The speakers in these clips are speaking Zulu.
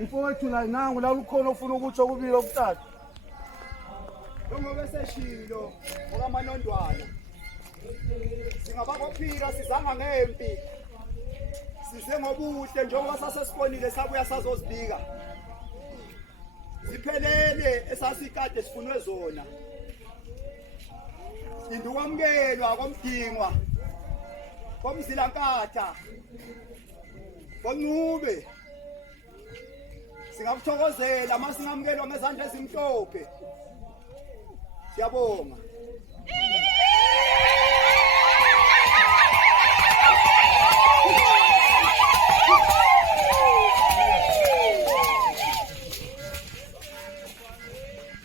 Mfowethu la nangu la ukhona ufuna ukuthi kubili okuthathu. Ngoba seshilo okamanondwana. Singababophila sizanga ngempi. Size ngobuhle njengoba sasesibonile sabuya sazozibika. Siphelele esasikade sifunwe zona. Indukwamkelwa komdingwa. Komzilankatha. Koncube. Singakuthokozela masingamkelwa ngezandla ezimhlophe. Siyabonga.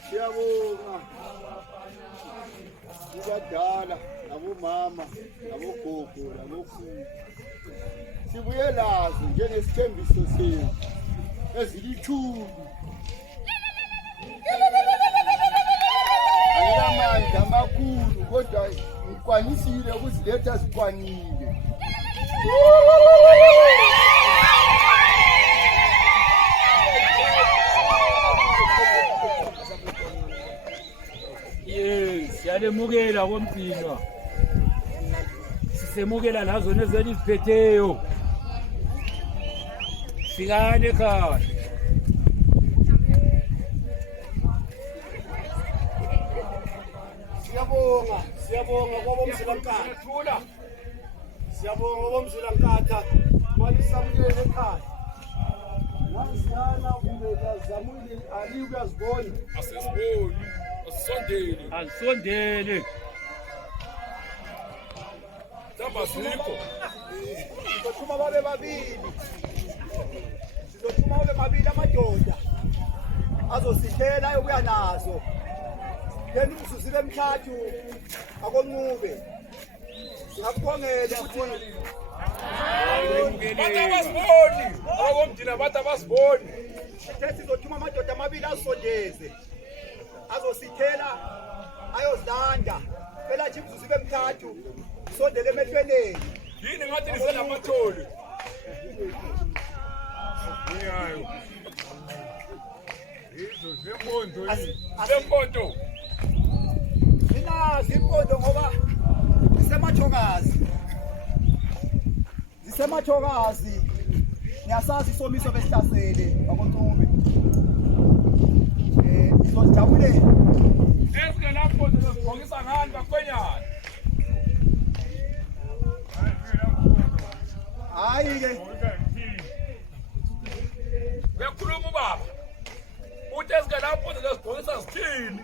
Siyabonga. Kubadala, nabomama, nabogogo, nabokhulu. Sibuye lazo njengesithembiso sethu ezilithuli. Angilamandla amakhulu kodwa ngikwanisile ukuziletha zikwanile. Yes, siyalemukela komphinwa. Sisemukela nazo nezeli ziphetheyo. Sikane ekhaya. Siyabonga kwabomzilankatha. Siyabonga kwabomzilankatha. Walisamukele ekhaya. Naziyana kumbe zamule ali uyazibona. Asisiboni. Asisondele. Alisondele. Samba sikho. Sizothuma babe babili. Sizothuma babe babili amadoda. Azosithela yokuya nazo. Yena umzuzu emthathu akoncube. Singakubongela futhi. Batabasiboni. Abakomdina batabasiboni. Sithe sizothuma amadoda amabili azisondeze. Azosithela ayozilanda. Phela nje umzuzu emthathu sondele emehlweni. Yini ngathi niselamatholi. Ngiyayo. Izo zempondo yini? Zempondo. Mina zimpondo ngoba zisemathokazi ngiyasazi isomiso besihlasele bakoncube ngizojabulela Eske lapho ngizogqokisa ngani bakwenyana. hayi ke Uyakhuluma ubaba. Uthi eske lapho ngizogqokisa sithini?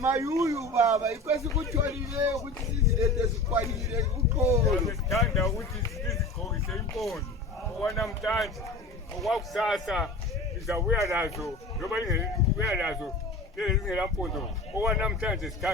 mayuyu baba ikwesi kutholile ukuthi sizilethe zikwanile uqolo. Sithanda ukuthi sizigqokise impondo okwanamhlanje okwakusasa sizabuya nazo noma ingebuya nazo lezi zingelampondo okwanamhlanje sithanda